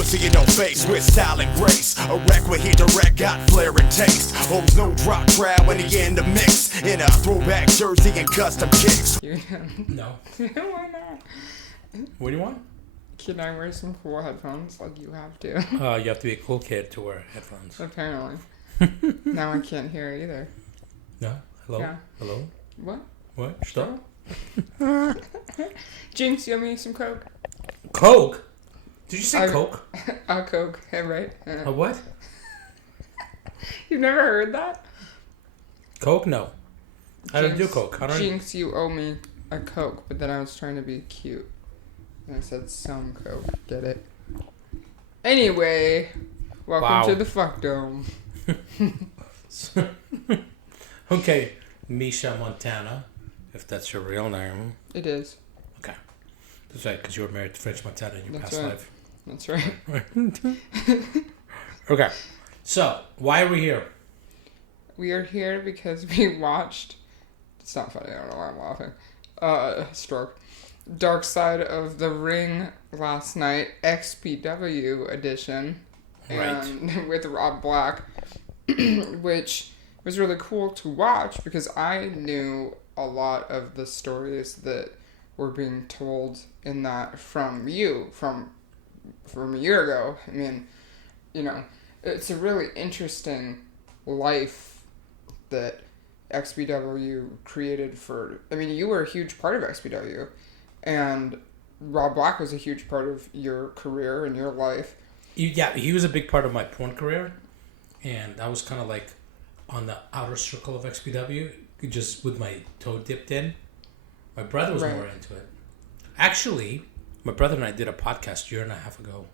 pussy in no face with style and grace. A wreck where he direct got flair and taste. Holds no drop crowd when he in the mix. In a throwback jersey and custom kicks. No. Why not? What do you want? Can I wear some cool headphones like you have to? You have to be a cool kid to wear headphones. Apparently. Now I can't hear either. No? Hello? Yeah. Hello? What? What? Stop. Jinx, you owe me some Coke? Coke? Did you say Coke? A Coke, yeah, right? A what? You've never heard that? Coke? No. I don't do Coke. Jinx, you owe me a Coke, but then I was trying to be cute. And I said some Coke. Get it? Anyway, welcome to the Fuck Dome. Okay, Misha Montana, if that's your real name. It is. Okay. That's right, because you were married to French Montana in your past life. That's right. Okay, so why are we here? We are here because we watched... It's not funny, I don't know why I'm laughing. Stroke. Darkside of the Ring last night, XPW edition. And Right. with Rob Black, which was really cool to watch because I knew a lot of the stories that were being told in that from you, from a year ago. I mean, you know, it's a really interesting life that XPW created for... I mean, you were a huge part of XPW, and Rob Black was a huge part of your career and your life. Yeah, he was a big part of my porn career, and I was kind of like on the outer circle of XPW, just with my toe dipped in. My brother was more into it. Actually, my brother and I did a podcast a year and a half ago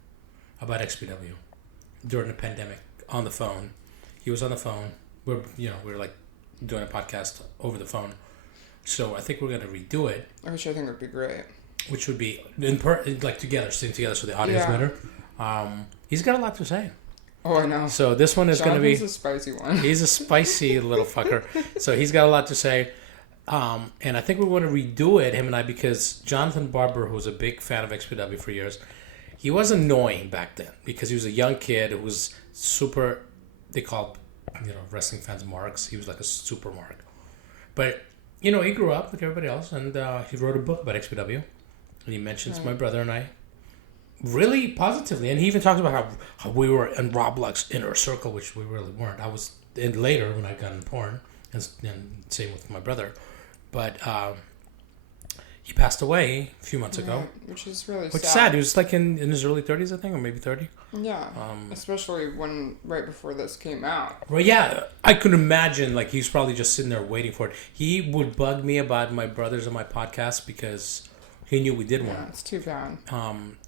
about XPW during the pandemic on the phone. He was on the phone. We were like doing a podcast over the phone. So I think we're gonna redo it. Which I think would be great. Which would be like together, sitting together, so the audio is better. He's got a lot to say. Oh, I know. So this one is going to be... He's a spicy one. He's a spicy little fucker. So he's got a lot to say. And I think we want to redo it, him and I, because Jonathan Barber, who was a big fan of XPW for years, he was annoying back then because he was a young kid who was super... They called wrestling fans marks. He was like a super mark. But, he grew up like everybody else, and he wrote a book about XPW. And he mentions my brother and I really positively. And he even talks about how we were in Rob Black's inner circle, which we really weren't. I was in later when I got into porn, and same with my brother. But he passed away a few months ago. Which is really sad. Which is sad. He was like in his early 30s, I think, or maybe 30. Yeah, especially right before this came out. Well, yeah, I could imagine, like, he's probably just sitting there waiting for it. He would bug me about my brothers on my podcast because he knew we did one. Yeah, it's too bad.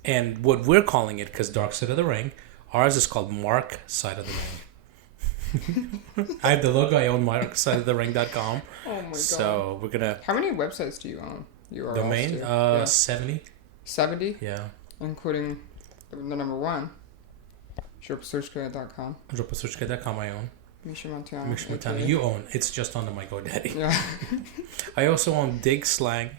And what we're calling it, because Darkside of the Ring, ours is called Mark Side of the Ring. I have the logo. I own marksideofthering.com. Oh my god. So we're going to... How many websites do you own? Domain? 70. 70? Yeah. Including the number one. Dropasuchka.com. Dropasuchka.com I own. Misha Montana. Misha Montana. You own. It's just under my GoDaddy. Yeah. I also own Dig Slang.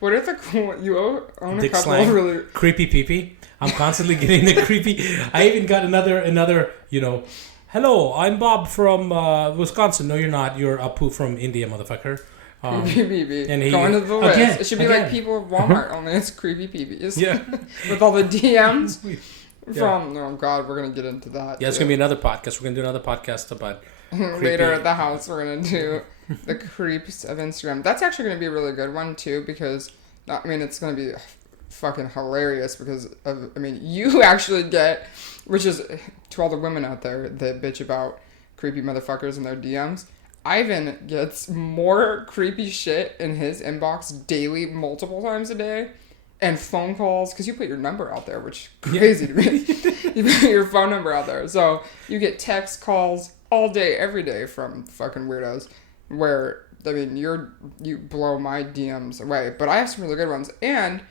What are the cool... You own Dig a couple Slang, of really... Creepy Peepee. I'm constantly getting the creepy... I even got another, hello, I'm Bob from Wisconsin. No, you're not. You're Apu from India, motherfucker. Creepy Peepee. And he, going to the list. Again, it should be like people at Walmart, only it's Creepy Peepees. Yeah. With all the DMs Yeah. from... Oh, God, we're going to get into that. Yeah, it's going to be another podcast. We're going to do another podcast about... Later at the house, we're going to do the creeps of Instagram. That's actually going to be a really good one, too, because... it's going to be fucking hilarious because you actually get... Which is, to all the women out there that bitch about creepy motherfuckers in their DMs... Ivan gets more creepy shit in his inbox daily, multiple times a day, and phone calls, because you put your number out there, which is crazy to me. You put your phone number out there. So you get text calls all day, every day from fucking weirdos, where, you blow my DMs away. But I have some really good ones, and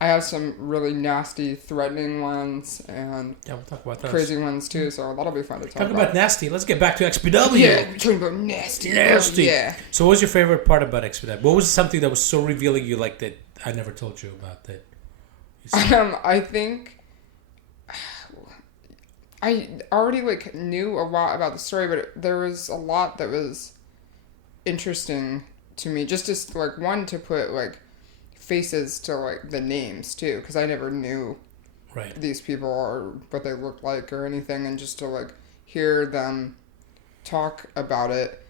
I have some really nasty, threatening ones, and we'll talk about those. Crazy ones, too, so that'll be fun to talk about. Talk about nasty. Let's get back to XPW. Yeah, we're talking about nasty. Nasty. Yeah. So what was your favorite part about XPW? What was something that was so revealing you liked that I never told you about that? I think... I already like knew a lot about the story, but there was a lot that was interesting to me. Just as like one to put like faces to like the names too, because I never knew Right. these people or what they looked like or anything, and just to like hear them talk about it.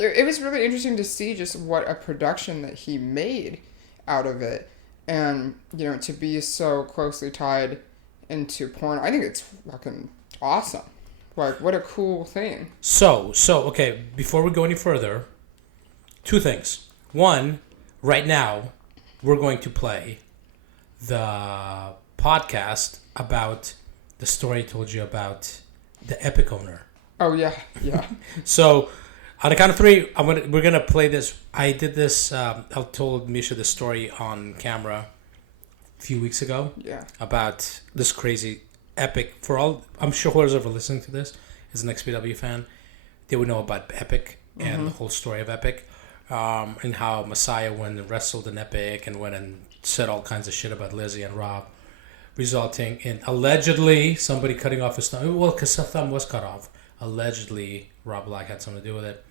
It was really interesting to see just what a production that he made out of it, and you know, to be so closely tied into porn. I think it's fucking awesome. Like, what a cool thing. So okay, before we go any further, two things. One, right now, we're going to play the podcast about the story I told you about the Epic owner. Oh yeah. So, on the count of three, we're gonna play this. I did this. I told Misha this story on camera a few weeks ago. Yeah. About this crazy Epic. For all, I'm sure whoever's ever listening to this is an XPW fan. They would know about Epic and the whole story of Epic, and how Messiah went and wrestled in Epic and went and said all kinds of shit about Lizzie and Rob, resulting in allegedly somebody cutting off his thumb. Well, because his thumb was cut off. Allegedly, Rob Black had something to do with it.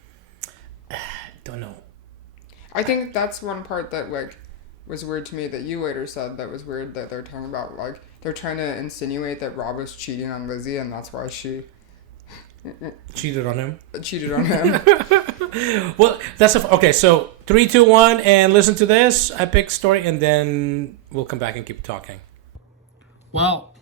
Don't know. I think that's one part that like was weird to me that you later said that was weird, that they're talking about like they're trying to insinuate that Rob was cheating on Lizzie and that's why she Cheated on him. cheated on him. Well, that's okay. So 3, 2, 1, and listen to this Epic story, and then we'll come back and keep talking. Well,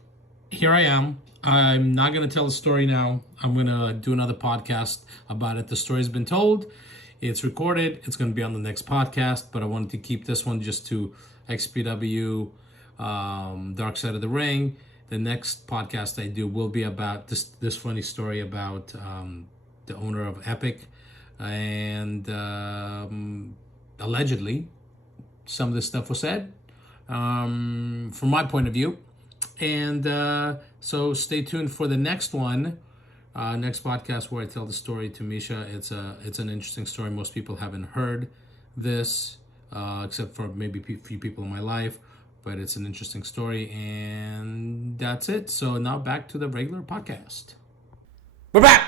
here I am. I'm not going to tell the story now. I'm going to do another podcast about it. The story's been told. It's recorded. It's going to be on the next podcast, but I wanted to keep this one just to XPW, Darkside of the Ring. The next podcast I do will be about this funny story about the owner of Epic, and allegedly some of this stuff was said from my point of view. And so stay tuned for the next one, next podcast where I tell the story to Misha. It's an interesting story. Most people haven't heard this, except for maybe a few people in my life. But it's an interesting story, and that's it. So now back to the regular podcast. We're back!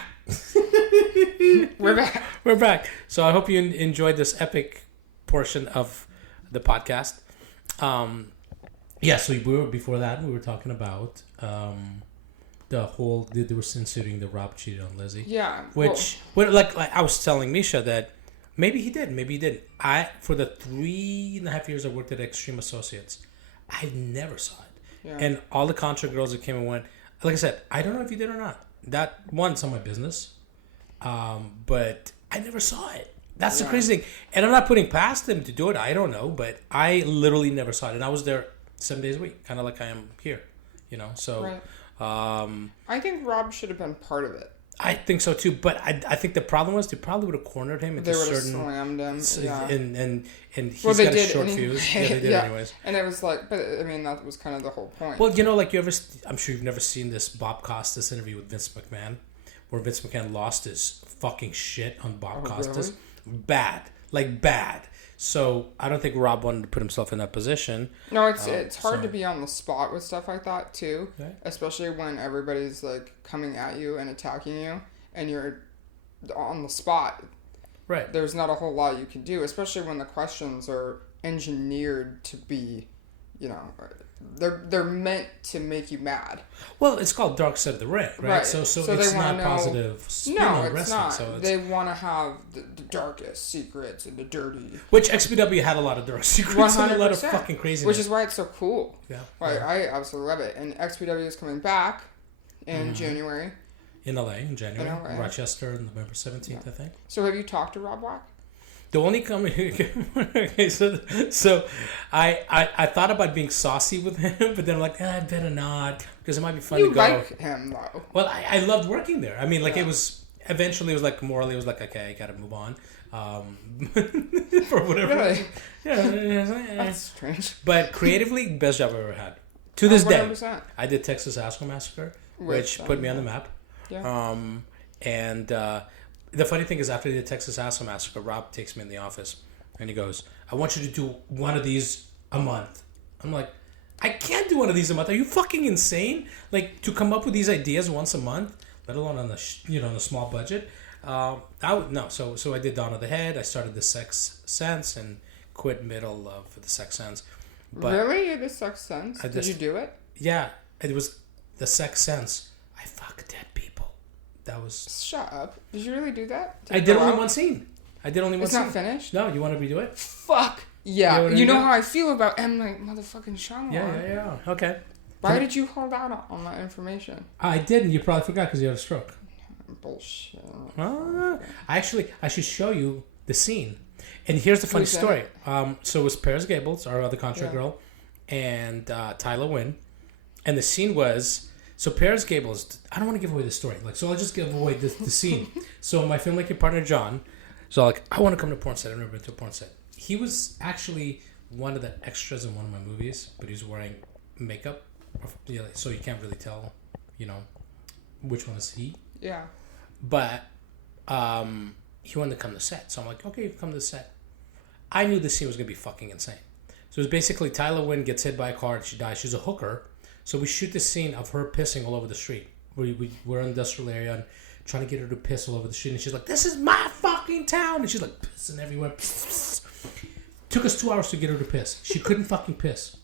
We're back. So I hope you enjoyed this epic portion of the podcast. Yeah, so before that, we were talking about the whole, they were censoring the Rob cheated on Lizzie. Yeah. Which, like I was telling Misha that maybe he did, maybe he didn't. For the 3.5 years I worked at Extreme Associates, I never saw it. Yeah. And all the Contra girls that came and went, like I said, I don't know if you did or not. That one's on my business. But I never saw it. That's the crazy thing. And I'm not putting past them to do it. I don't know. But I literally never saw it. And I was there 7 days a week, kind of like I am here. You know, so. Right. I think Rob should have been part of it. I think so too, but I think the problem was they probably would have cornered him into certain. They would have slammed him, and he's got a short fuse. Yeah, they did anyways. And it was like, but I mean, that was kind of the whole point. Well, you know, like I'm sure you've never seen this Bob Costas interview with Vince McMahon, where Vince McMahon lost his fucking shit on Bob Costas. Really? Bad. So I don't think Rob wanted to put himself in that position. No, it's hard to be on the spot with stuff like that too, okay. Especially when everybody's like coming at you and attacking you, and you're on the spot. Right. There's not a whole lot you can do, especially when the questions are engineered to be, you know, they're meant to make you mad. Well, it's called Darkside of the Ring, right? So it's not positive spin on it's wrestling. Not. So they want to have the darkest secrets and the dirty. Which XPW had a lot of dark secrets 100%. And a lot of fucking craziness. Which is why it's so cool. Yeah. Like, I absolutely love it. And XPW is coming back in January. In LA, in January. Rochester, November 17th, I think. So have you talked to Rob Black? The only okay, so I thought about being saucy with him, but then I'm like, I better not, because it might be fun to go. You like him though. Well, I loved working there. I mean, like it was eventually it was like morally it was like, okay, I gotta move on, for whatever. Really? Yeah, that's strange. But creatively, best job I've ever had. To this 100%. day, I did Texas Asshole Massacre, which put me on the map. Yeah. The funny thing is, after the Texas Asshole Massacre, Rob takes me in the office and he goes, I want you to do one of these a month. I'm like, I can't do one of these a month. Are you fucking insane? Like, to come up with these ideas once a month, let alone on on a small budget. So I did Dawn of the Head. I started The Sixth Sense and quit middle of The Sixth Sense. But really? The Sixth Sense? Did you do it? Yeah, it was The Sixth Sense. I fuck dead people. That was... Shut up. Did you really do that? I did only one scene. It's not finished? No, you want to redo it? Fuck. Yeah. You know how I feel about M. Night motherfucking Shyamalan. Yeah. Okay. Why did you hold out on that information? I didn't. You probably forgot because you had a stroke. Bullshit. I should show you the scene. And here's the funny story. So it was Paris Gables, our other contract girl, and Tyler Wynn. And the scene was... So Paris Gables... I don't want to give away the story. So I'll just give away the scene. So my filmmaking partner, John... So I want to come to porn set. I've never been to a porn set. He was actually one of the extras in one of my movies, but he was wearing makeup, so you can't really tell, which one is he. Yeah. But he wanted to come to set, so I'm like, okay, you can come to the set. I knew the scene was gonna be fucking insane. So it was basically Tyler Wynn gets hit by a car and she dies. She's a hooker, so we shoot this scene of her pissing all over the street. We're in an industrial area and trying to get her to piss all over the street, and she's like, "This is my fucking town," and she's like pissing everywhere. Took us 2 hours to get her to piss. She couldn't fucking piss.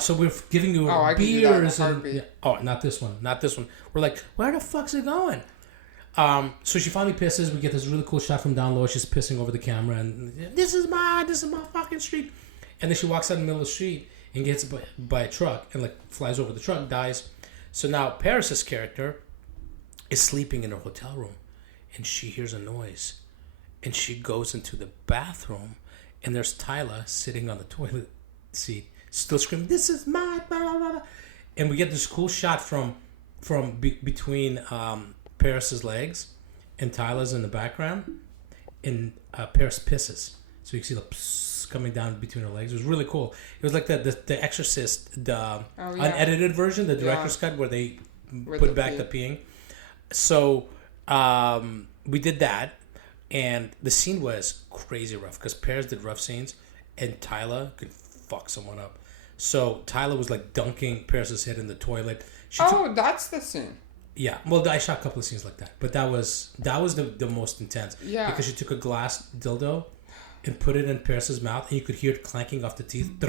So we're giving her beers and not this one. We're like, where the fuck's it going? So she finally pisses. We get this really cool shot from down low. She's pissing over the camera, and this is my fucking street. And then she walks out in the middle of the street and gets by a truck and flies over the truck, dies. So now Paris's character is sleeping in her hotel room, and she hears a noise, and she goes into the bathroom, and there's Tyler sitting on the toilet seat, still screaming, "This is my blah, blah, blah." And we get this cool shot from between Paris's legs, and Tyler's in the background, and Paris pisses, so you can see the pss coming down between her legs. It was really cool. It was like the Exorcist, the unedited version, the director's cut, where they put back the peeing. So we did that, and the scene was crazy rough because Paris did rough scenes, and Tyler could fuck someone up. So Tyler was dunking Paris's head in the toilet. That's the scene. Yeah, well, I shot a couple of scenes like that, but that was the most intense. Yeah, because she took a glass dildo and put it in Paris's mouth, and you could hear it clanking off the teeth. I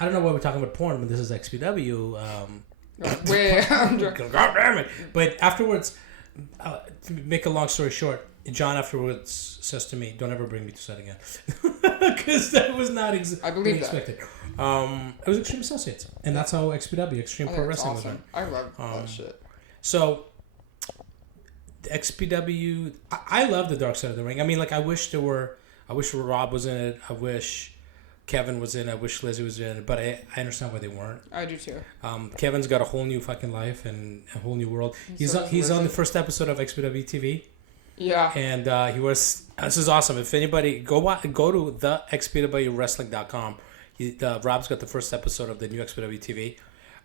don't know why we're talking about porn, but this is XPW. Wait, God damn it! But afterwards, to make a long story short, John afterwards says to me, "Don't ever bring me to set again," because that was not expected. It was Extreme Associates, and that's how XPW, Extreme Pro Wrestling, was done. I love that shit. So, the XPW, I love the Dark Side of the Ring. I mean, I wish Rob was in it. I wish Kevin was in it. I wish Lizzie was in it. But I understand why they weren't. I do too. Kevin's got a whole new fucking life and a whole new world. He's on the first episode of XPW TV. Yeah. And he was... This is awesome. If anybody... Go to the XPWWrestling.com. Rob's got the first episode of the new XPW TV.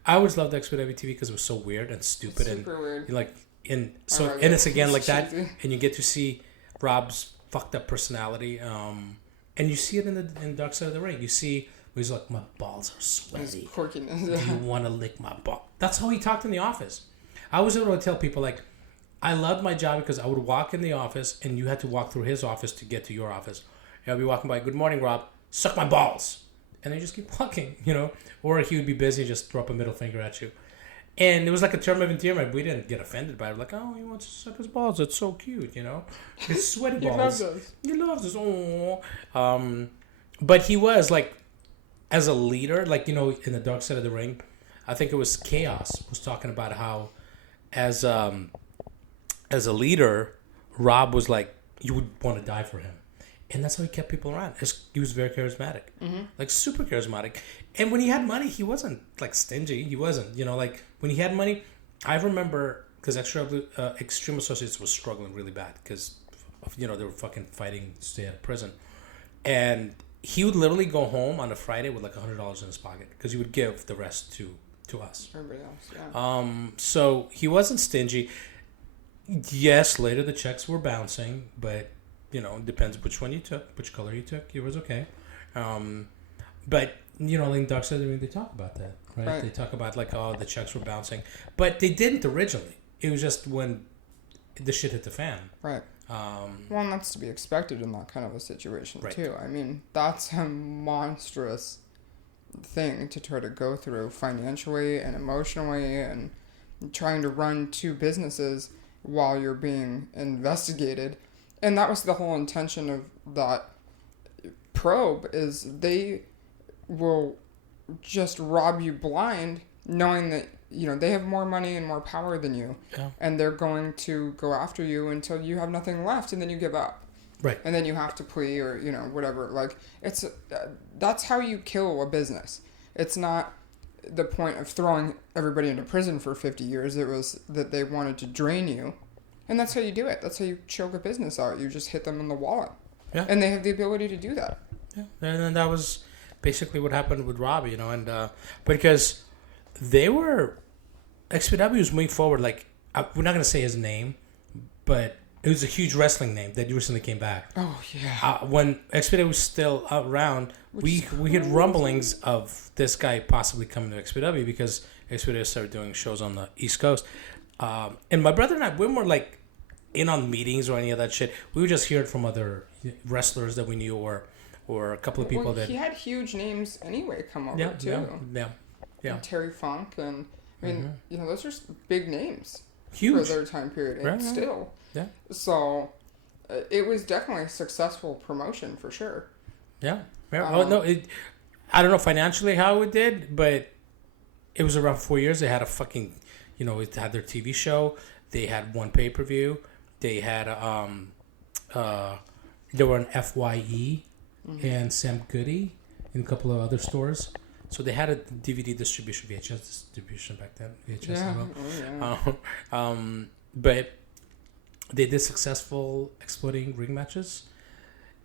I always loved XPW TV because it was so weird and stupid. Super weird. And it's again like that. And you get to see Rob's fucked up personality. And you see it in Dark Side of the Ring. You see where he's like, "My balls are sweaty. Quirkiness. Do you want to lick my ball?" That's how he talked in the office. I was able to tell people, I loved my job because I would walk in the office and you had to walk through his office to get to your office. And I'd be walking by, "Good morning, Rob. Suck my balls." And they just keep walking, Or he would be busy and just throw up a middle finger at you. And it was like a term of endearment. We didn't get offended by it. We're like, "Oh, he wants to suck his balls. It's so cute, His sweaty balls." He loves those. Oh. But he was, as a leader, in the Dark Side of the Ring, I think it was Chaos was talking about how, as a leader, Rob was you would want to die for him. And that's how he kept people around. He was very charismatic. Mm-hmm. Super charismatic. And when he had money, he wasn't, stingy. He wasn't, when he had money, I remember, because Extreme Associates was struggling really bad because, they were fucking fighting to stay out of prison. And he would literally go home on a Friday with $100 in his pocket because he would give the rest to us. Everybody else, yeah. So he wasn't stingy. Yes, later the checks were bouncing, but... it depends which one you took, which color you took. It was okay. But like Darkside, they talk about that, right? They talk about like, oh, the checks were bouncing, but they didn't originally. It was just when the shit hit the fan. Right. Well, and that's to be expected in that kind of a situation too. I mean, that's a monstrous thing to try to go through financially and emotionally, and trying to run two businesses while you're being investigated. And that was the whole intention of that probe, is they will just rob you blind, knowing that they have more money and more power than you, and they're going to go after you until you have nothing left, and then you give up, right? And then you have to plea or whatever. Like, it's that's how you kill a business. It's not the point of throwing everybody into prison for 50 years. It was that they wanted to drain you, and that's how you do it. That's how you choke a business out. You just hit them in the wallet, and they have the ability to do that. Yeah, and then that was basically what happened with Robbie, and because they were XPW was moving forward. Like, we're not gonna say his name, but it was a huge wrestling name that recently came back. Oh yeah. When XPW was still around, we had rumblings of this guy possibly coming to XPW because XPW started doing shows on the East Coast. And my brother and I, we weren't like in on meetings or any of that shit. We would just hear it from other wrestlers that we knew, or a couple of people that he had huge names anyway come over too. Yeah. And Terry Funk, and I mean, those are big names. Huge for their time period, and still. Yeah. So, it was definitely a successful promotion for sure. Yeah. I don't know financially how it did, but it was around 4 years. They had a fucking, it had their TV show. They had one pay-per-view. They had they were on FYE and Sam Goody and a couple of other stores. So they had a DVD distribution, VHS distribution back then. VHS as well. But they did successful exploding ring matches.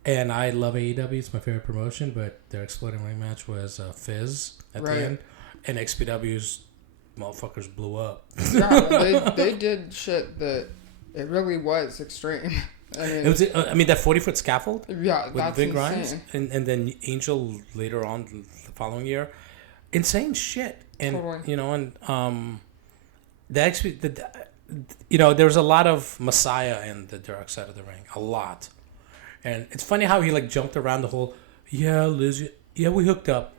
And I love AEW. It's my favorite promotion. But their exploding ring match was Fizz at the end. And XPW's motherfuckers blew up. Yeah, they did shit that it really was extreme. It was, that 40-foot scaffold. Yeah, with that's Big insane. Grimes, and then Angel later on the following year, insane shit. And there was a lot of Messiah in the Dark Side of the Ring, a lot. And it's funny how he like jumped around the whole, Liz, we hooked up.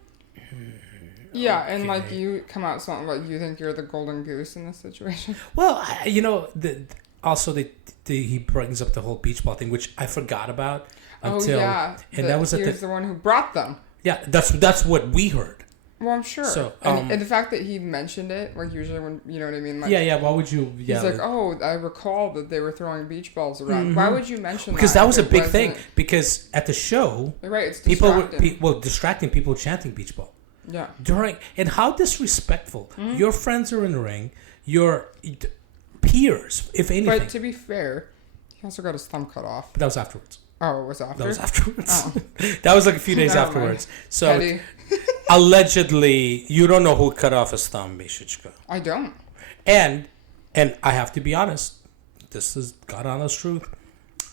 Yeah, okay. And like you come out something like you think you're the golden goose in this situation. Well, he brings up the whole beach ball thing, which I forgot about until. And that was he was the one who brought them. Yeah, that's what we heard. Well, I'm sure. So, and the fact that he mentioned it, like usually when you know what I mean. Like, why would you? Yeah, he's like, I recall that they were throwing beach balls around. Mm-hmm. Why would you mention that? Because that was a big thing. Because at the show, it's distracting. Distracting people chanting beach ball. Yeah. And how disrespectful. Mm-hmm. Your friends are in the ring. Your peers, if anything. But to be fair, he also got his thumb cut off. But that was afterwards. Oh, it was after? That was afterwards. Oh. That was like a few days afterwards. So, allegedly, you don't know who cut off his thumb, Mishichka. I don't. And I have to be honest. This is God honest truth.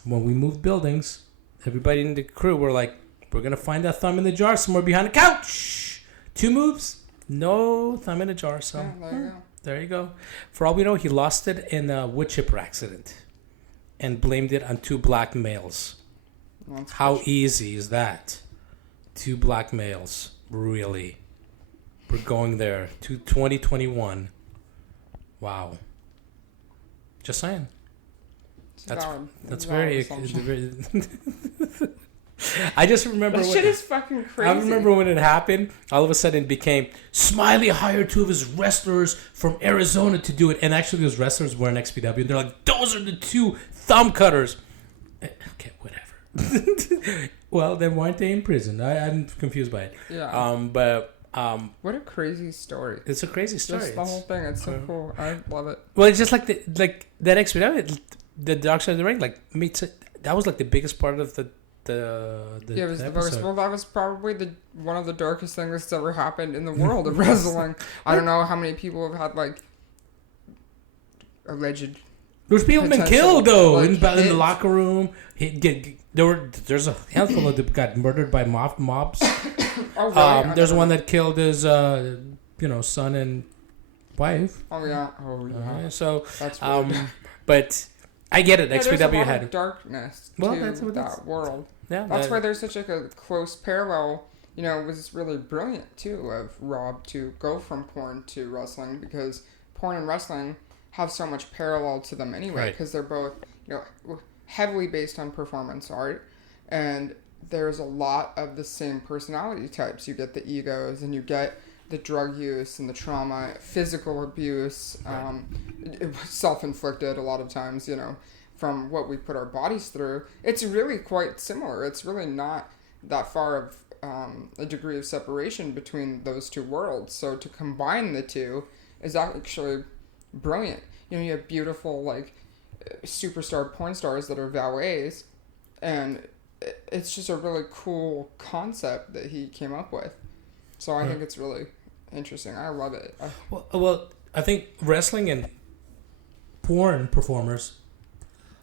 When we moved buildings, everybody in the crew were like, we're going to find that thumb in the jar somewhere behind the couch. 2 moves, no thumb in a jar. So there you go. For all we know, he lost it in a wood chipper accident and blamed it on 2 black males. How easy is that? 2 black males, really? We're going there to 2021. Wow. Just saying. That's very. I just remember that shit is fucking crazy. I remember when it happened. All of a sudden, it became Smiley hired 2 of his wrestlers from Arizona to do it, and actually, those wrestlers were in XPW. And they're like, "Those are the 2 thumb cutters." Okay, whatever. Well, then why aren't they in prison? I'm confused by it. Yeah. What a crazy story! It's a crazy story. Just the whole thing. It's so cool. I love it. Well, it's just like that XPW, the Dark Side of the Ring. Like that was like the biggest part of the it was the biggest. Well, that was probably one of the darkest things that's ever happened in the world of wrestling. I don't know how many people have had like alleged. There's people been killed though in the locker room. There's a handful of them got murdered by mobs. Oh, really? There's one that killed his, son and wife. Oh yeah. Oh yeah. So, That's weird. but I get it. Yeah, XPW there's a lot had of darkness to that's what that world. Yeah, That's why there's such like a close parallel. You know, it was really brilliant too of Rob to go from porn to wrestling, because porn and wrestling have so much parallel to them anyway, because they're both, heavily based on performance art, and there's a lot of the same personality types. You get the egos, and you get the drug use and the trauma, physical abuse, self-inflicted a lot of times, from what we put our bodies through. It's really quite similar. It's really not that far of a degree of separation between those two worlds. So to combine the two is actually brilliant. You have beautiful, superstar porn stars that are valets, and it's just a really cool concept that he came up with. So I think it's really interesting. I love it. Well, I think wrestling and porn performers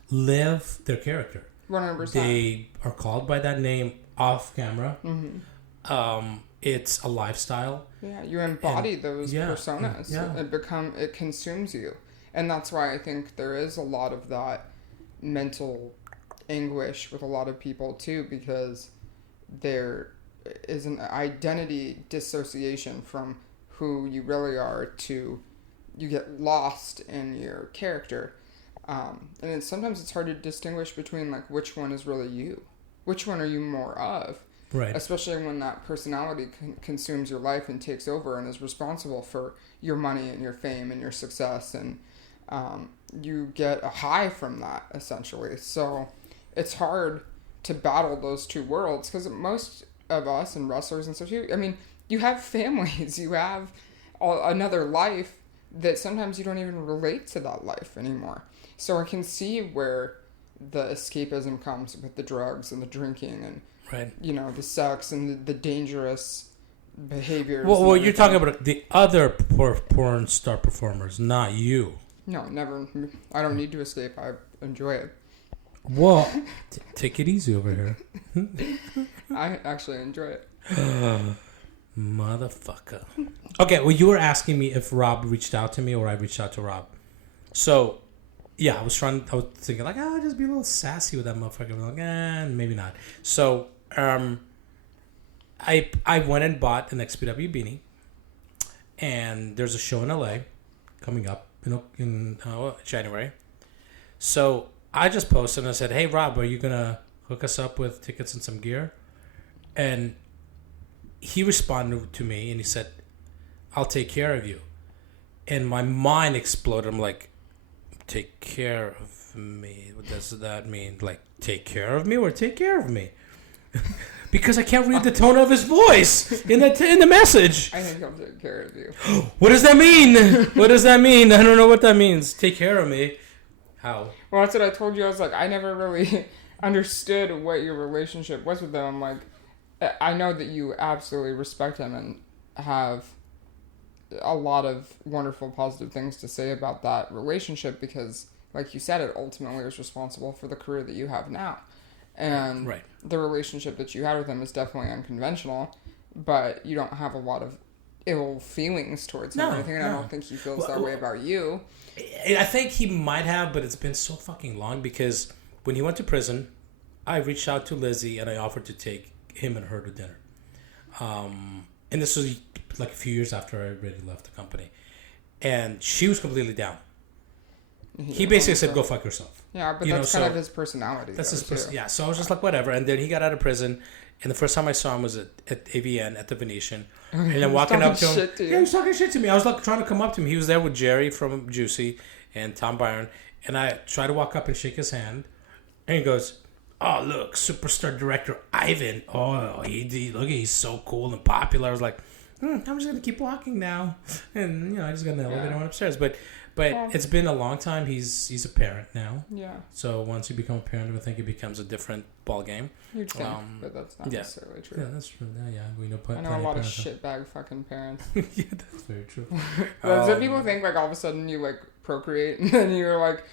live their character. 100%. They are called by that name off camera. Mm-hmm. It's a lifestyle. Yeah, you embody those personas. Yeah. It consumes you. And that's why I think there is a lot of that mental anguish with a lot of people too, because there is an identity dissociation from who you really are to you get lost in your character. And sometimes it's hard to distinguish between which one is really you. Which one are you more of? Right. Especially when that personality consumes your life and takes over and is responsible for your money and your fame and your success, and you get a high from that, essentially. So it's hard to battle those two worlds, because most of us and wrestlers and stuff, you have families, you have another life that sometimes you don't even relate to that life anymore. So I can see where the escapism comes with the drugs and the drinking and the sex and the dangerous behaviors. Well, you're talking about the other porn star performers, not you. No, never. I don't need to escape. I enjoy it. Well, take it easy over here. I actually enjoy it. Motherfucker. Okay, well, you were asking me if Rob reached out to me or I reached out to Rob. So, yeah, I was thinking, I'll just be a little sassy with that motherfucker. I'm like, maybe not. So, I went and bought an XPW beanie, and there's a show in LA coming up in January. So I just posted and I said, "Hey Rob, are you gonna hook us up with tickets and some gear?" And he responded to me and he said, "I'll take care of you." And my mind exploded. I'm like, "Take care of me? What does that mean? Like, take care of me or take care of me?" Because I can't read the tone of his voice in the message. I think he'll take care of you. What does that mean? What does that mean? I don't know what that means. Take care of me. How? Well, that's what I told you. I was like, I never really understood what your relationship was with them. I'm like, I know that you absolutely respect him and have a lot of wonderful, positive things to say about that relationship because, like you said, it ultimately is responsible for the career that you have now. And the relationship that you had with him is definitely unconventional, but you don't have a lot of ill feelings towards him or anything, and I don't think he feels that way about you. I think he might have, but it's been so fucking long because when he went to prison, I reached out to Lizzie and I offered to take him and her to dinner. And this was like a few years after I already left the company. And she was completely down. He basically said, "Go fuck yourself." Yeah, but that's kind of his personality. That's his personality. Yeah, so I was just like, whatever. And then he got out of prison, and the first time I saw him was at AVN at the Venetian. And then walking up to him, he was talking shit to me. I was like trying to come up to him. He was there with Jerry from Juicy and Tom Byron, and I tried to walk up and shake his hand, and he goes, "Oh, look, superstar director Ivan. Oh, he's so cool and popular." I was like, I'm just gonna keep walking now, and I just got an elevator and went upstairs, but. It's been a long time. He's a parent now. Yeah. So once you become a parent, I think it becomes a different ball game. You'd think, but that's not necessarily true. Yeah, that's true. Yeah, we know. I know a lot of shitbag fucking parents. Yeah, that's very true. Some people think like all of a sudden you like procreate and then you're like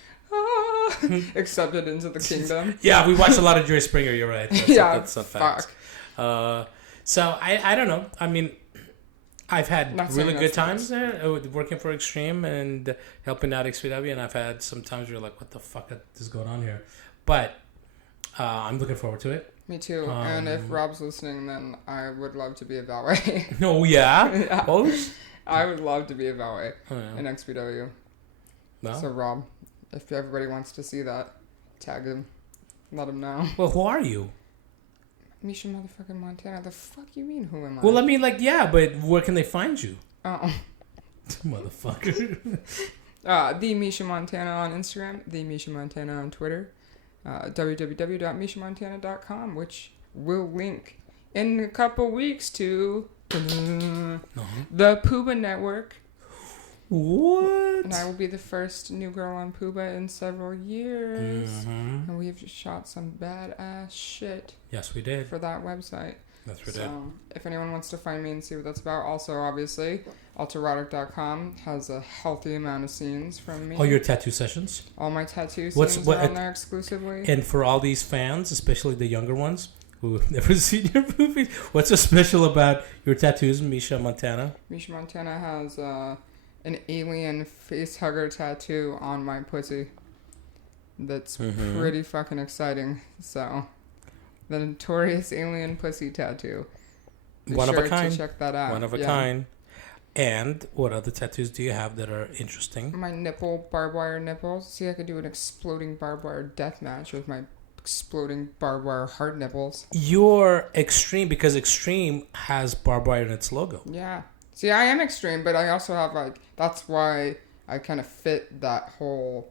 accepted into the kingdom. Yeah, we watch a lot of Jerry Springer. You're right. That's a fact. So I don't know. I mean, I've had Not really saying good that's times there working for Extreme and helping out XPW, and I've had some times where you're like, what the fuck is going on here? But I'm looking forward to it. Me too. And if Rob's listening, then I would love to be a valet. Oh, yeah? Yeah. Oh, I would love to be a valet yeah. in XPW. No? So Rob, if everybody wants to see that, tag him. Let him know. Well, who are you? Misha motherfucking Montana. The fuck you mean, who am I? Well, I mean, like, yeah, but where can they find you? Oh. Motherfucker. The Misha Montana on Instagram, the Misha Montana on Twitter, www.mishamontana.com, which will link in a couple weeks to the Pooba Network. What? And I will be the first new girl on Pooba in several years. Mm-hmm. And we've shot some badass shit Yes, we did. for that website. That's what we did. So, if anyone wants to find me and see what that's about, also, obviously, alterotic.com has a healthy amount of scenes from me. All your tattoo sessions? All my tattoo What's- scenes what- are on there exclusively. And for all these fans, especially the younger ones who have never seen your movies, what's so special about your tattoos, Misha Montana? Misha Montana has an alien face hugger tattoo on my pussy. That's pretty fucking exciting. So, the notorious alien pussy tattoo. Be One sure of a kind. to check that out. One of a kind. And what other tattoos do you have that are interesting? My nipple, barbed wire nipples. See, I could do an exploding barbed wire death match with my exploding barbed wire hard nipples. You're Extreme because Extreme has barbed wire in its logo. Yeah. See, I am extreme, but I also have, like, that's why I kind of fit that whole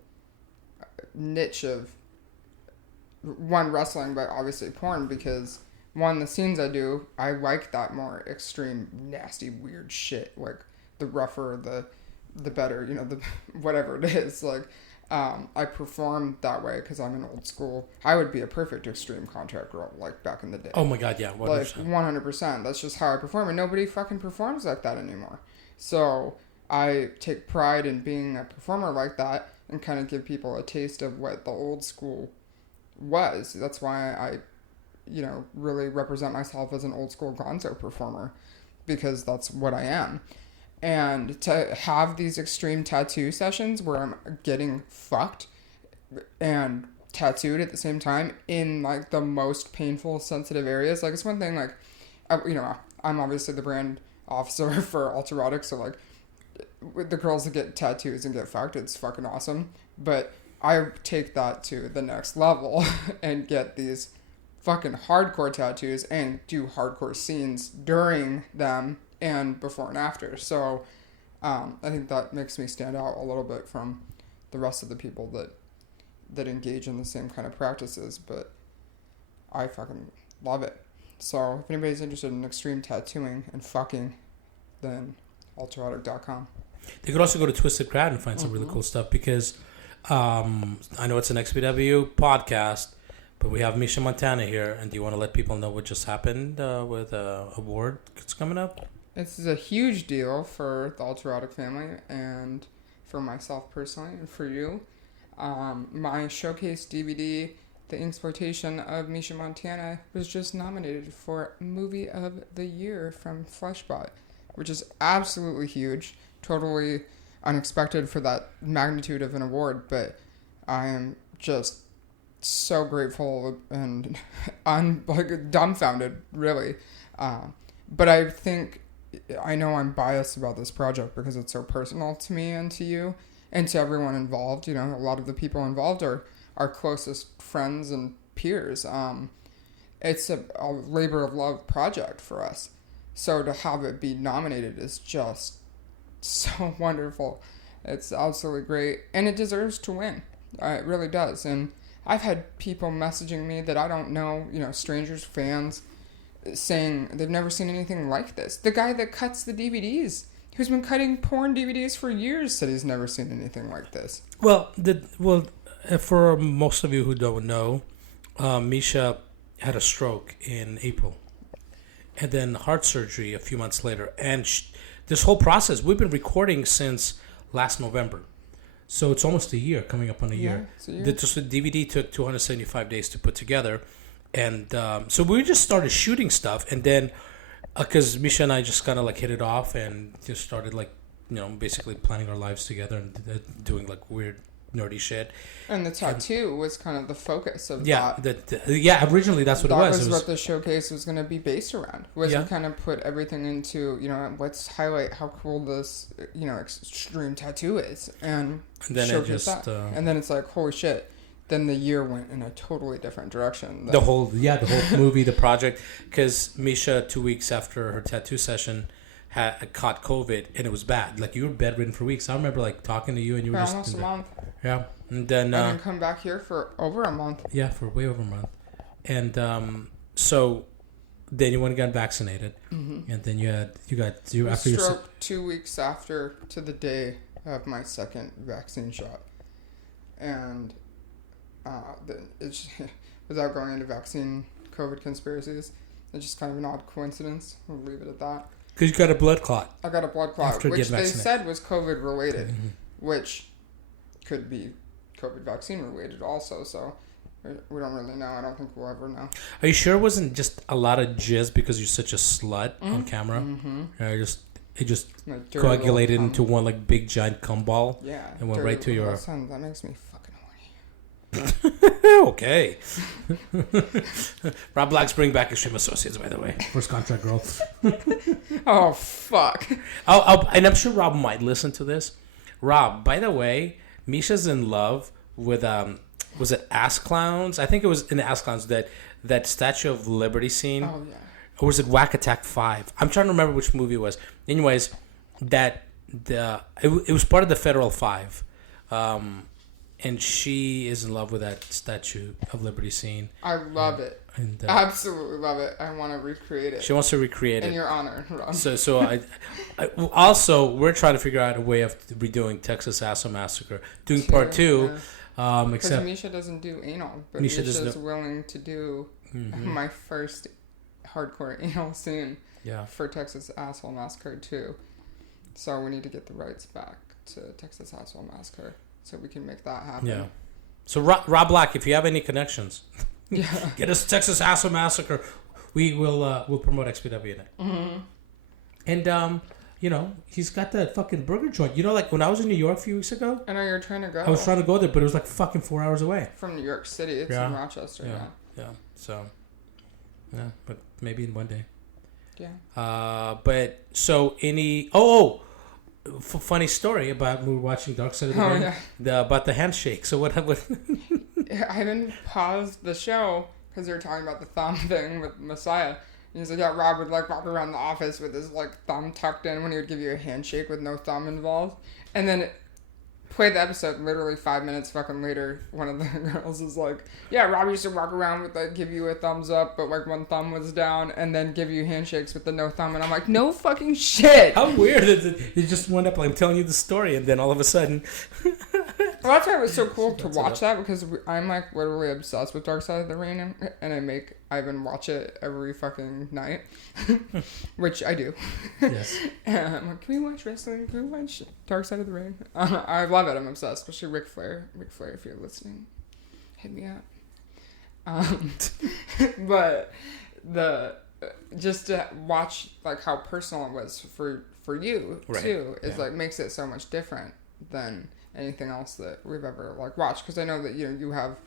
niche of, one, wrestling, but obviously porn, because, one, the scenes I do, I like that more extreme, nasty, weird shit. Like, the rougher, the better, you know, the whatever it is. Like, I perform that way because I'm an old school. I would be a perfect extreme contract girl, like, back in the day. Oh my god, yeah, 100%. Like, 100%. That's just how I perform, and nobody fucking performs like that anymore. So, I take pride in being a performer like that and kind of give people a taste of what the old school was. That's why I, you know, really represent myself as an old school gonzo performer, because that's what I am. And to have these extreme tattoo sessions where I'm getting fucked and tattooed at the same time in, like, the most painful, sensitive areas. Like, it's one thing, like, you know, I'm obviously the brand officer for Alterotic, so, like, with the girls that get tattoos and get fucked, it's fucking awesome. But I take that to the next level and get these fucking hardcore tattoos and do hardcore scenes during them and before and after. So I think that makes me stand out a little bit from the rest of the people that engage in the same kind of practices. But I fucking love it. So if anybody's interested in extreme tattooing and fucking, then alterotic.com. They could also go to Twisted Crowd and find some really cool stuff, because I know it's an XPW podcast, but we have Misha Montana here. And do you want to let people know what just happened with award that's coming up? This is a huge deal for the Alterotic family and for myself personally and for you. My showcase DVD, The Exploitation of Misha Montana, was just nominated for Movie of the Year from Fleshbot, which is absolutely huge. Totally unexpected for that magnitude of an award, but I am just so grateful and dumbfounded, really. But I think, I know I'm biased about this project because it's so personal to me and to you and to everyone involved. You know, a lot of the people involved are our closest friends and peers. It's a labor of love project for us. So to have it be nominated is just so wonderful. It's absolutely great. And it deserves to win. It really does. And I've had people messaging me that I don't know, you know, strangers, fans, saying they've never seen anything like this. The guy that cuts the DVDs, who's been cutting porn DVDs for years, said he's never seen anything like this. Well, for most of you who don't know, Misha had a stroke in April, and then heart surgery a few months later. And this whole process, we've been recording since last November. So it's almost a year, coming up on a year. It's a year. The DVD took 275 days to put together. And so we just started shooting stuff. And then Because Misha and I just kind of like hit it off and just started like, basically planning our lives together and doing like weird nerdy shit. And the tattoo was kind of the focus of that. Originally that's what that it was. That was what the showcase was going to be based around. Was to kind of put everything into, let's highlight how cool this, extreme tattoo is, and then showcase that. And then it's like, holy shit. Then the year went in a totally different direction. The whole movie, the project, because Misha 2 weeks after her tattoo session had caught COVID and it was bad. Like you were bedridden for weeks. I remember like talking to you and you were just almost a month. Yeah, and then come back here for over a month. Yeah, for way over a month, and so then you went and got vaccinated, and then you got after your stroke 2 weeks after to the day of my second vaccine shot, and. It's without going into vaccine COVID conspiracies, it's just kind of an odd coincidence. We'll leave it at that. Because you got a blood clot. I got a blood clot, which they said was COVID related, which could be COVID vaccine related also. So we don't really know. I don't think we'll ever know. Are you sure it wasn't just a lot of jizz because you're such a slut on camera? It just like coagulated into one like big giant cum ball. Yeah, and went right to your. That makes me fucking. Okay. Rob Black's bring back Extreme Associates, by the way. First contract girl. Oh, fuck. And I'm sure Rob might listen to this. Rob, by the way, Misha's in love with, was it Ass Clowns? I think it was in Ass Clowns, that Statue of Liberty scene. Oh, yeah. Or was it Whack Attack 5? I'm trying to remember which movie it was. Anyways, it was part of the Federal 5. And she is in love with that Statue of Liberty scene. I love it. And, absolutely love it. I want to recreate it. She wants to recreate it. In your honor, Rob. So I also, we're trying to figure out a way of redoing Texas Asshole Massacre. Doing part 2. Because except Misha doesn't do anal. But Misha's willing to do my first hardcore anal scene for Texas Asshole Massacre 2. So we need to get the rights back to Texas Asshole Massacre. So we can make that happen. Yeah. So Rob Black, if you have any connections, get us Texas Asshole Massacre. We'll promote XPW in it. Mm-hmm. And he's got that fucking burger joint. Like when I was in New York a few weeks ago. I know you're trying to go. I was trying to go there, but it was like fucking 4 hours away. From New York City, it's in Rochester. Yeah. So, but maybe in one day. Yeah. But so any funny story about we were watching Darkside of the Ring. About the handshake. So what? I didn't pause the show because they were talking about the thumb thing with Messiah. And he's like, yeah, Rob would like walk around the office with his like thumb tucked in when he would give you a handshake with no thumb involved. And then play the episode, literally 5 minutes fucking later, one of the girls is like, yeah, Rob used to walk around with like give you a thumbs up, but like one thumb was down, and then give you handshakes with the no thumb. And I'm like, no fucking shit. How weird is it? You just went up like I'm telling you the story, and then all of a sudden. Well, that's why it was so cool to watch that, because I'm like literally obsessed with Darkside of the Ring, and I make Ivan watch it every fucking night, which I do. Yes. And I'm like, can we watch wrestling? Can we watch Darkside of the Ring? I love it. I'm obsessed, especially Ric Flair. Ric Flair, if you're listening, hit me up. But just to watch like how personal it was for you too is like makes it so much different than anything else that we've ever like watched, because I know that you have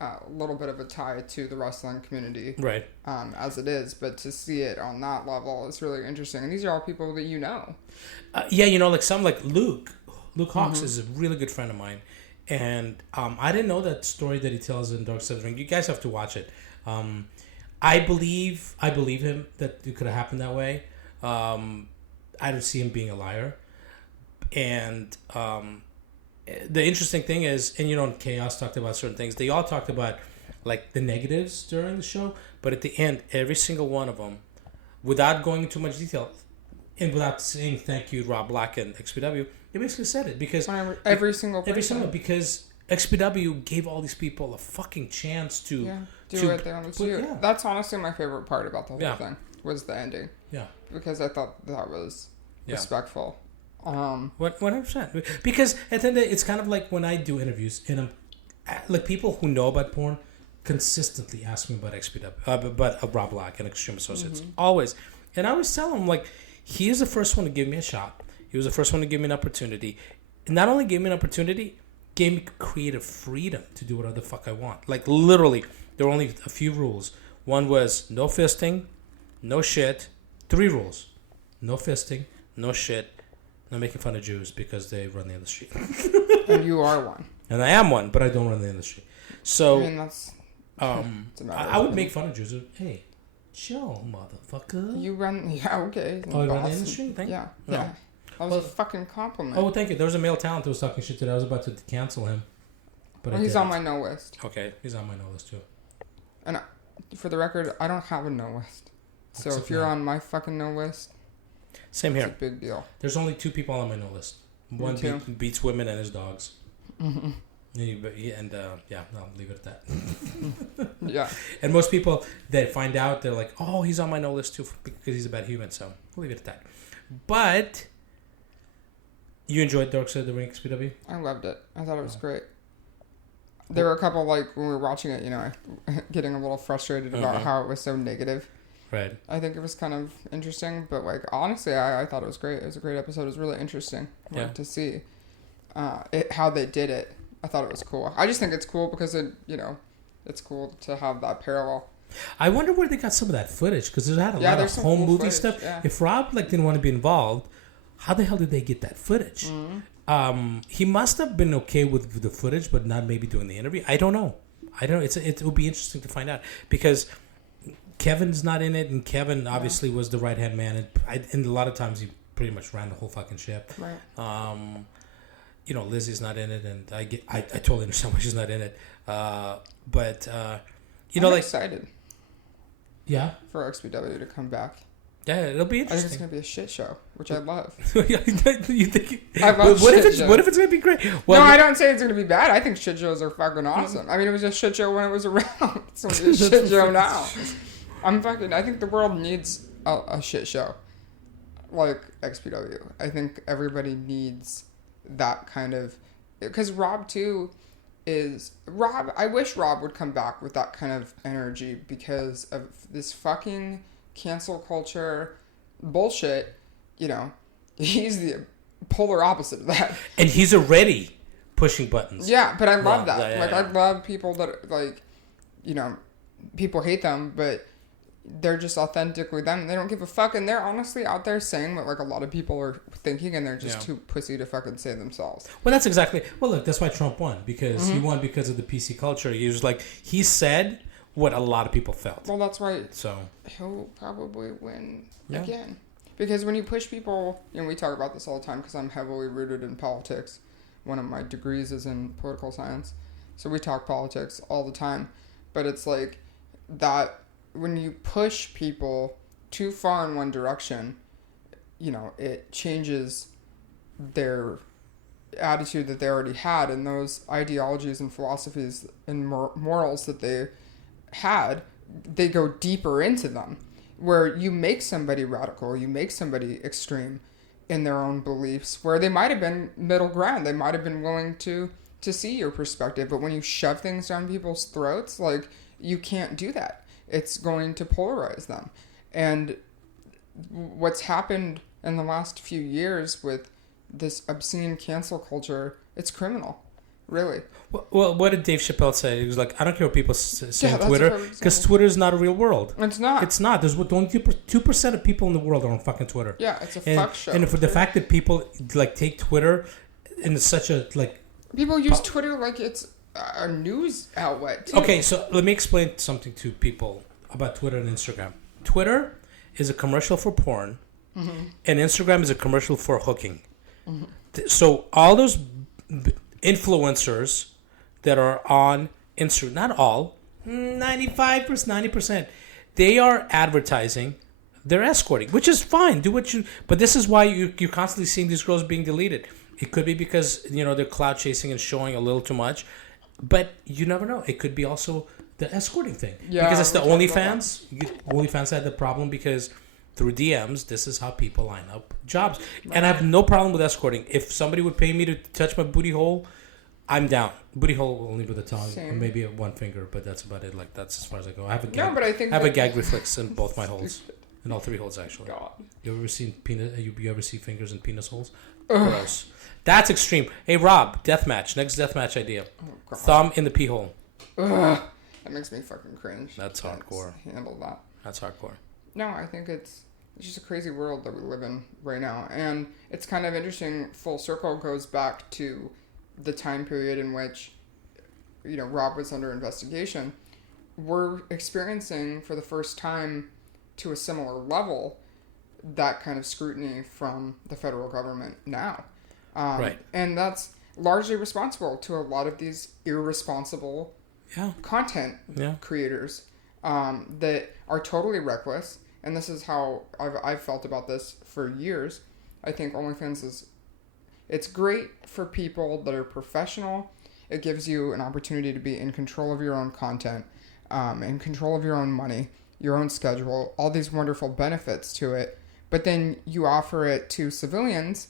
a little bit of a tie to the wrestling community, right? As it is, but to see it on that level is really interesting. And these are all people that like some like Luke Hawks is a really good friend of mine, and I didn't know that story that he tells in Dark Side of the Ring. You guys have to watch it. I believe him that it could have happened that way. I don't see him being a liar, and the interesting thing is, and Chaos talked about certain things. They all talked about like the negatives during the show, but at the end, every single one of them, without going into much detail, and without saying thank you, Rob Black and XPW, they basically said it because every single because XPW gave all these people a fucking chance to do what they wanted to do. Yeah. That's honestly my favorite part about the whole thing was the ending. Yeah, because I thought that was respectful. 100%. Because at the end of the day, it's kind of like when I do interviews, and I'm like, people who know about porn consistently ask me about XPW, about Rob Black and Extreme Associates. Always. And I always tell him, like, he is the first one to give me a shot. He was the first one to give me an opportunity. And not only gave me an opportunity, gave me creative freedom to do whatever the fuck I want. Like, literally, there were only a few rules. One was no fisting, no shit. 3 rules. No fisting, no shit, no making fun of Jews because they run the industry. And you are one. And I am one, but I don't run the industry. So, I mean, that's... I would make fun of Jews. Hey, chill, motherfucker. You run... Yeah, okay. Oh, you run the industry? Thank you. Yeah. No. Yeah. That was a fucking compliment. Oh, thank you. There was a male talent who was talking shit today. I was about to cancel him. But Well, he's on my no list. Okay, he's on my no list too. And for the record, I don't have a no list. So if you're on my fucking no list, same here. It's a big deal. There's only 2 people on my no list. One beats women and his dogs. Mm-hmm. And I'll leave it at that. Yeah. And most people that find out, they're like, "Oh, he's on my no list too because he's a bad human." So we'll leave it at that. But you enjoyed Darkside the Ring XPW? I loved it. I thought it was great. There were a couple, like, when we were watching it, you know, getting a little frustrated about how it was so negative. Right. I think it was kind of interesting, but, like, honestly, I thought it was great. It was a great episode. It was really interesting to see how they did it. I thought it was cool. I just think it's cool because it's cool to have that parallel. I wonder where they got some of that footage because there's had a lot of home movie footage, stuff. Yeah. If Rob didn't want to be involved, how the hell did they get that footage? Mm-hmm. He must have been okay with the footage, but not maybe doing the interview. I don't know. It will be interesting to find out because Kevin's not in it, and Kevin obviously was the right hand man, and a lot of times he pretty much ran the whole fucking ship. Right. Lizzie's not in it, and I totally understand why she's not in it. But I'm excited. Yeah. For XPW to come back. Yeah, it'll be interesting. I think it's gonna be a shit show, which I love. You think? I love what shit if shows. What if it's gonna be great? Well, no, I don't say it's gonna be bad. I think shit shows are fucking awesome. I mean, it was a shit show when it was around. It's gonna be a shit show now. I think the world needs a shit show like XPW. I think everybody needs that kind of, because Rob too is Rob. I wish Rob would come back with that kind of energy because of this fucking cancel culture bullshit. He's the polar opposite of that, and he's already pushing buttons. Yeah, but I love that. Yeah. I love people that people hate them, but they're just authentically them. They don't give a fuck, and they're honestly out there saying what a lot of people are thinking, and they're just too pussy to fucking say themselves. Well, that's exactly. Well, look, that's why Trump won, because he won because of the PC culture. He was he said what a lot of people felt. Well, that's right. So he'll probably win again, because when you push people, we talk about this all the time because I'm heavily rooted in politics. One of my degrees is in political science, so we talk politics all the time. But it's like that. When you push people too far in one direction, it changes their attitude that they already had, and those ideologies and philosophies and morals that they had, they go deeper into them, where you make somebody radical, you make somebody extreme in their own beliefs, where they might have been middle ground, they might have been willing to see your perspective, but when you shove things down people's throats, you can't do that. It's going to polarize them. And what's happened in the last few years with this obscene cancel culture, it's criminal. Really. Well, what did Dave Chappelle say? He was like, I don't care what people say on Twitter, because Twitter is not a real world. It's not. It's not. There's only 2% of people in the world are on fucking Twitter. Yeah, it's a fuck show. And for the fact that people, take Twitter in such a, people use Twitter like it's a news outlet too. Okay, so let me explain something to people about Twitter and Instagram. Twitter is a commercial for porn, and Instagram is a commercial for hooking. So all those influencers that are on Instagram, not all, 90%, they are advertising, they're escorting, which is fine. Do what you. But this is why you're constantly seeing these girls being deleted. It could be because they're clout chasing and showing a little too much. But you never know. It could be also the escorting thing. Yeah, because it's the OnlyFans. OnlyFans had the problem because through DMs, this is how people line up jobs. Right. And I have no problem with escorting. If somebody would pay me to touch my booty hole, I'm down. Booty hole only with a tongue, or maybe one finger, but that's about it. That's as far as I go. I have a gag. No, but I think I have a gag reflex in both my holes. In all 3 holes, actually. God. You ever seen penis? You ever see fingers in penis holes? Gross. That's extreme. Hey, Rob, deathmatch. Next deathmatch idea. Oh, Thumb in the pee hole. Ugh. That makes me fucking cringe. That's hardcore. Handle that. That's hardcore. No, I think it's just a crazy world that we live in right now. And it's kind of interesting. Full circle goes back to the time period in which, Rob was under investigation. We're experiencing for the first time to a similar level that kind of scrutiny from the federal government now. Right. And that's largely responsible to a lot of these irresponsible content creators that are totally reckless. And this is how I've felt about this for years. I think OnlyFans it's great for people that are professional. It gives you an opportunity to be in control of your own content, in control of your own money, your own schedule, all these wonderful benefits to it. But then you offer it to civilians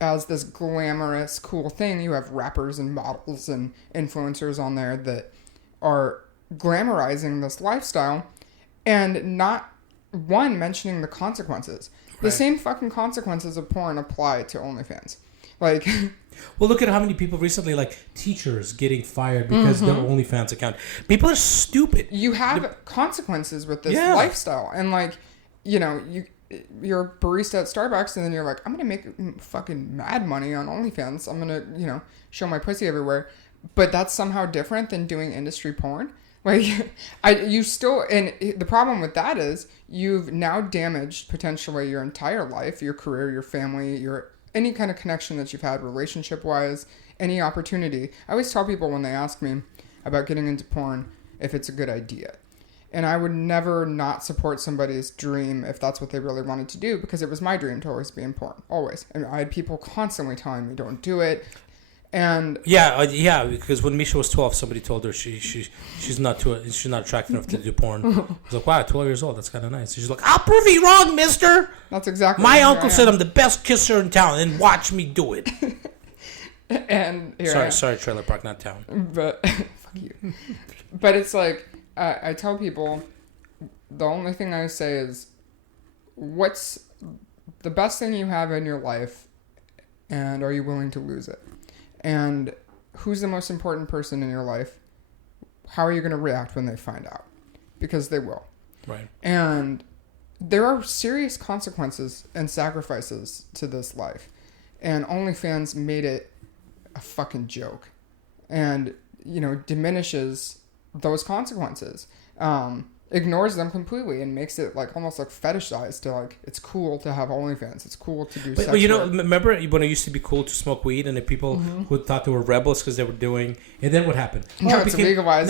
as this glamorous, cool thing. You have rappers and models and influencers on there that are glamorizing this lifestyle and not mentioning the consequences. Right. The same fucking consequences of porn apply to OnlyFans. Like, well, look at how many people recently, like teachers getting fired because their OnlyFans account. People are stupid. You have consequences with this lifestyle, and like, you're a barista at Starbucks, and then you're like, I'm gonna make fucking mad money on OnlyFans. I'm gonna, show my pussy everywhere. But that's somehow different than doing industry porn. Like, and the problem with that is you've now damaged potentially your entire life, your career, your family, any kind of connection that you've had relationship-wise, any opportunity. I always tell people when they ask me about getting into porn if it's a good idea. And I would never not support somebody's dream if that's what they really wanted to do, because it was my dream to always be in porn. Always. And I had people constantly telling me, don't do it. And because when Misha was 12, somebody told her she's not attractive enough to do porn. I was like, wow, 12 years old, that's kind of nice. She's like, I'll prove you wrong, mister. That's exactly my uncle said I'm the best kisser in town, and watch me do it. And here sorry, trailer park, not town. But fuck you. But it's like I tell people, the only thing I say is, what's the best thing you have in your life, and are you willing to lose it? And who's the most important person in your life? How are you going to react when they find out? Because they will. Right. And there are serious consequences and sacrifices to this life. And OnlyFans made it a fucking joke. And, diminishes those consequences. Ignores them completely and makes it like almost like fetishized to like, it's cool to have OnlyFans. It's cool to do sex But remember when it used to be cool to smoke weed, and the people who thought they were rebels because they were doing, and then what happened? Now it's legalized.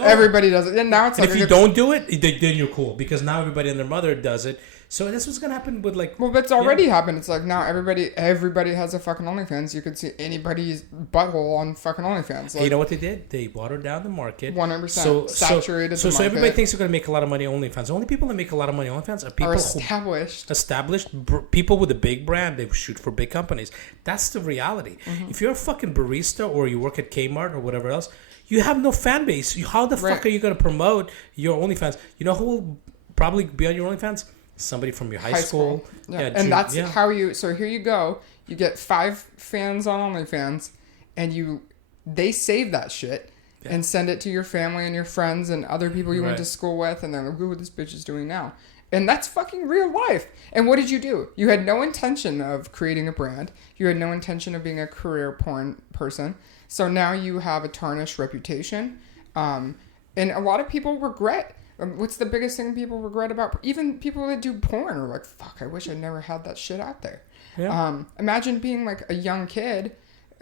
Everybody does it. And now it's like, if you don't do it, then you're cool, because now everybody and their mother does it. So that's what's gonna happen with like. Well, that's already happened. It's like now everybody has a fucking OnlyFans. You could see anybody's butthole on fucking OnlyFans. Like, you know what they did? They watered down the market. 100%. Saturated. So everybody thinks they're gonna make a lot of money on OnlyFans. The only people that make a lot of money on OnlyFans are people established people with a big brand. They shoot for big companies. That's the reality. If you're a fucking barista or you work at Kmart or whatever else, you have no fan base. How the fuck are you gonna promote your OnlyFans? You know who will probably be on your OnlyFans? Somebody from your high school. Yeah. And that's how so here you go. You get 5 fans on OnlyFans, and they save that shit and send it to your family and your friends and other people you went to school with, and they're like, look what this bitch is doing now. And that's fucking real life. And what did you do? You had no intention of creating a brand. You had no intention of being a career porn person. So now you have a tarnished reputation. And a lot of people regret. What's the biggest thing people regret about... Even people that do porn are like, fuck, I wish I never had that shit out there. Yeah. Imagine being like a young kid,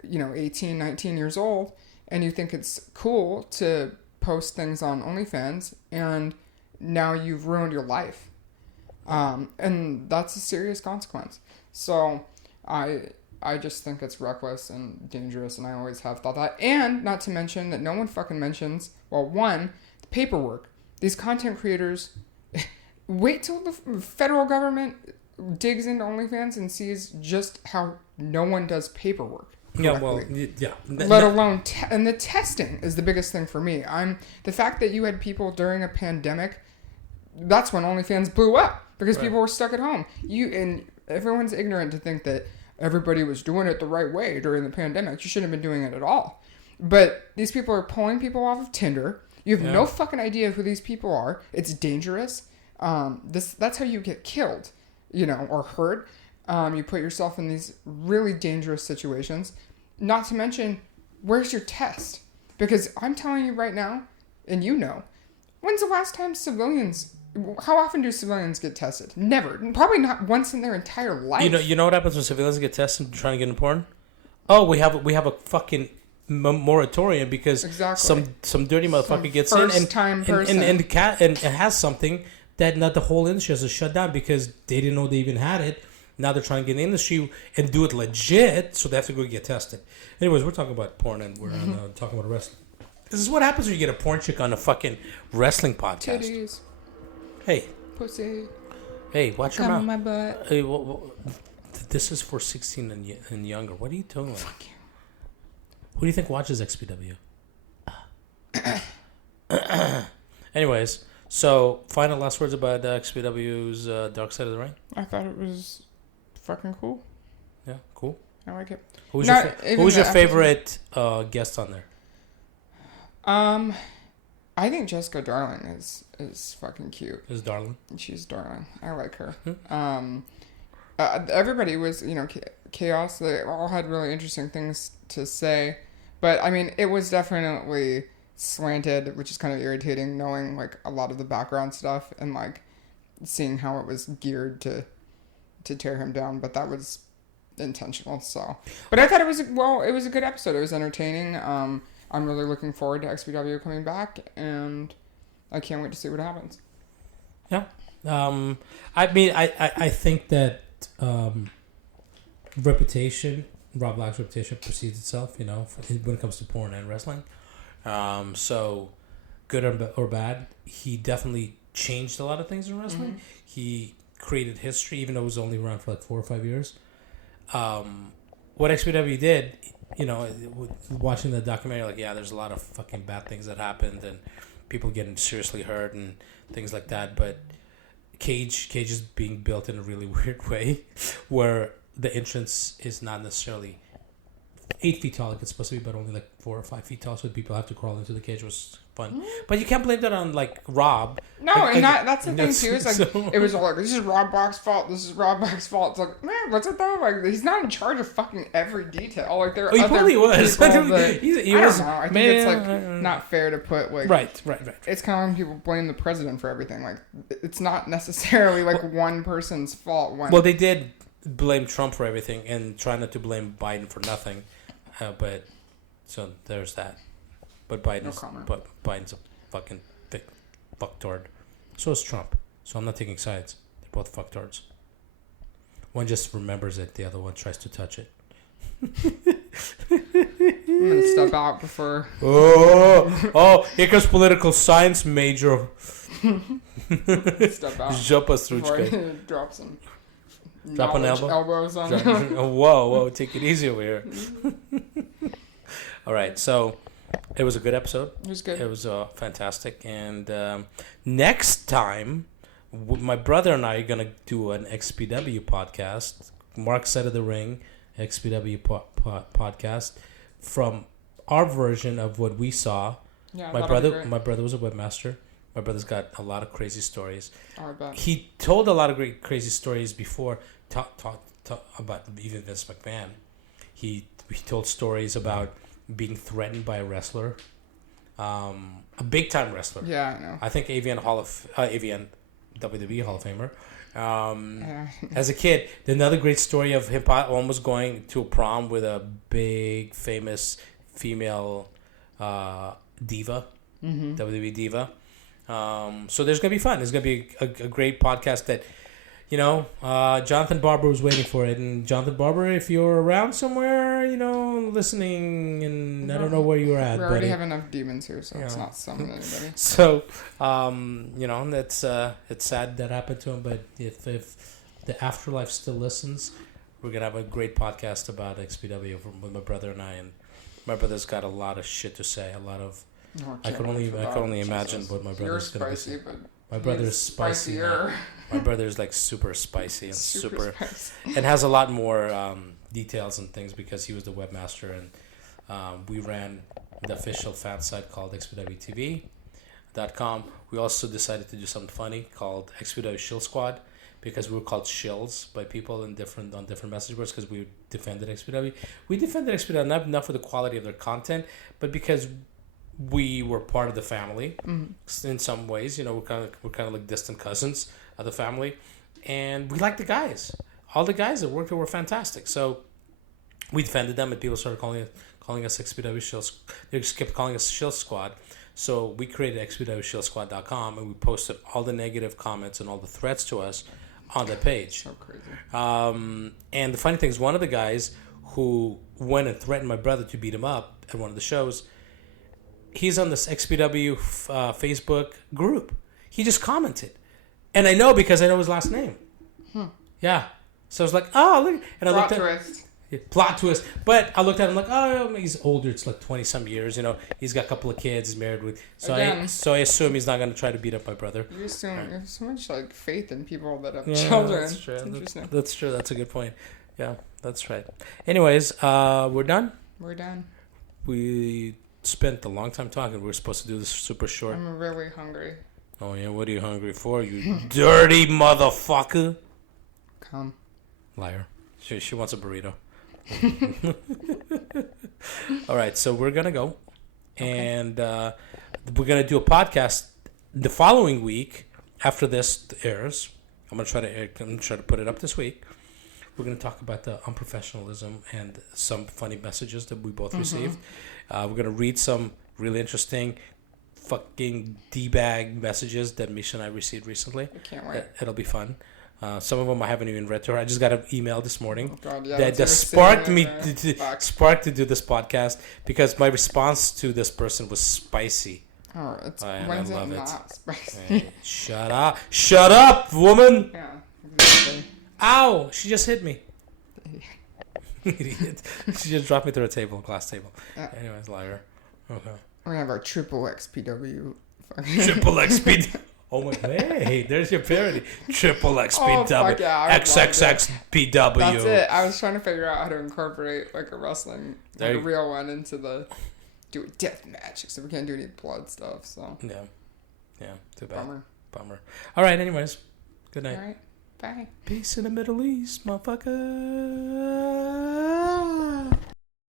18, 19 years old, and you think it's cool to post things on OnlyFans, and now you've ruined your life. And that's a serious consequence. So I just think it's reckless and dangerous, and I always have thought that. And not to mention that no one fucking mentions, well, one, the paperwork. These content creators, wait till the federal government digs into OnlyFans and sees just how no one does paperwork correctly. Let alone, and the testing is the biggest thing for me. The fact that you had people during a pandemic, that's when OnlyFans blew up. because people were stuck at home. And everyone's ignorant to think that everybody was doing it the right way during the pandemic. You shouldn't have been doing it at all. But these people are pulling people off of Tinder. You have no fucking idea who these people are. It's dangerous. That's how you get killed, or hurt. You put yourself in these really dangerous situations. Not to mention, where's your test? Because I'm telling you right now, and when's the last time how often do civilians get tested? Never. Probably not once in their entire life. You know what happens when civilians get tested trying to get into porn? Oh, we have a fucking moratorium because some dirty motherfucker gets in and has something that not the whole industry has to shut down because they didn't know they even had it. Now they're trying to get in the industry and do it legit, so they have to go get tested. Anyways, we're talking about porn and we're talking about wrestling. This is what happens when you get a porn chick on a fucking wrestling podcast. Titties. Hey. Pussy. Hey, watch your mouth. Come on my butt. Hey, this is for 16 and younger. What are you talking about? Fuck you. Who do you think watches XPW? Anyways, so final last words about XPW's Dark Side of the Ring? I thought it was fucking cool. Yeah, cool. I like it. Who's your favorite guest on there? I think Jessica Darling is fucking cute. Is Darling? She's darling. I like her. Everybody was, chaos. They all had really interesting things to say. But, I mean, it was definitely slanted, which is kind of irritating, knowing, like, a lot of the background stuff and, like, seeing how it was geared to tear him down. But that was intentional, so. But I thought it was a good episode. It was entertaining. I'm really looking forward to XPW coming back, and I can't wait to see what happens. Yeah. I mean, I think that Rob Black's reputation precedes itself, when it comes to porn and wrestling. So, good or bad, he definitely changed a lot of things in wrestling. Mm-hmm. He created history, even though it was only around for like 4 or 5 years. What XPW did, watching the documentary, like, yeah, there's a lot of fucking bad things that happened and people getting seriously hurt and things like that. But Cage is being built in a really weird way where the entrance is not necessarily 8 feet tall like it's supposed to be, but only like 4 or 5 feet tall, so people have to crawl into the cage, which was fun. Mm-hmm. But you can't blame that on like Rob. No, that's the thing too. It's like it was all like, this is Rob Black's fault. This is Rob Black's fault. It's like, man, what's it though? Like, he's not in charge of fucking every detail. Like, there are other probably was. People that, I don't know. I think it's like not fair to put like right. It's kind of when people blame the president for everything. Like, it's not necessarily like one person's fault. Well, they did blame Trump for everything and try not to blame Biden for nothing. But so there's that. But Biden's a fucking fucktard. So is Trump. So I'm not taking sides. They're both fucktards. One just remembers it. The other one tries to touch it. I'm gonna step out before. Oh! Here comes political science major. Step out. Jump us through. Drop some. Drop an elbow. Elbows on. Whoa! Take it easy over here. All right, so it was a good episode. It was good. It was fantastic, and next time, my brother and I are gonna do an XPW podcast. Mark Side of the Ring, XPW podcast from our version of what we saw. Yeah, my brother was a webmaster. My brother's got a lot of crazy stories. Oh, I bet. He told a lot of great crazy stories before. Talk about even Vince McMahon. He told stories about being threatened by a wrestler, a big time wrestler. Yeah, I know. I think AVN WWE Hall of Famer. As a kid, another great story of him almost going to a prom with a big famous female diva, WWE diva. So there's gonna be fun. There's gonna be a great podcast that, Jonathan Barber was waiting for it. And Jonathan Barber, if you're around somewhere, listening, and I don't know where you're at. We already have enough demons here, so it's not summoning anybody. So, it's sad that happened to him. But if the afterlife still listens, we're gonna have a great podcast about XPW with my brother and I. And my brother's got a lot of shit to say. A lot of. I can only imagine what my brother's going to be saying. My brother's spicy. Now. My brother's like super spicy and super spicy. And has a lot more details and things because he was the webmaster, and we ran the official fan site called XPWTV.com. We also decided to do something funny called XPW Shill Squad because we were called shills by people on different message boards because we defended XPW. We defended XPW not for the quality of their content, but because we were part of the family in some ways. You know, we're kind of like distant cousins of the family, and we liked the guys. All the guys that worked there were fantastic. So we defended them, and people started calling us XPW Shills. They just kept calling us Shill Squad. So we created XPWShillSquad.com, and we posted all the negative comments and all the threats to us on the page. So crazy. And the funny thing is, one of the guys who went and threatened my brother to beat him up at one of the shows, he's on this XPW Facebook group. He just commented. And I know because I know his last name. Yeah. So I was like, oh, look. And I looked at plot twist. But I looked at him like, oh, he's older. It's like 20-some years. You know, he's got a couple of kids. He's married with. So I assume he's not going to try to beat up my brother. You have so much like faith in people that have children. That's true. Interesting. That's true. That's a good point. Yeah, that's right. Anyways, we're done. We're done. We spent a long time talking. We were supposed to do this super short. I'm really hungry. Oh, yeah? What are you hungry for, you dirty motherfucker? Come. Liar. She wants a burrito. All right, so we're going to go. Okay. And we're going to do a podcast the following week after this airs. I'm going to try to put it up this week. We're going to talk about the unprofessionalism and some funny messages that we both received. We're going to read some really interesting fucking D-bag messages that Misha and I received recently. I can't wait. It'll be fun. Some of them I haven't even read to her. I just got an email this morning that sparked me to do this podcast because my response to this person was spicy. Oh, I love it. Spicy? Hey, shut up, woman! Yeah, exactly. Ow! She just hit me. Idiot. She just dropped me through a glass table. Anyways, liar. Okay. We're gonna have our triple XPW. Triple XPW. Oh my god! Hey, there's your parody. Triple XPW. Oh, yeah, XXXPW. That's it. I was trying to figure out how to incorporate like a wrestling, like a real one, into the do a death match. So we can't do any blood stuff. So yeah. Too bad. Bummer. All right. Anyways, good night. All right. Bye. Peace in the Middle East, motherfucker.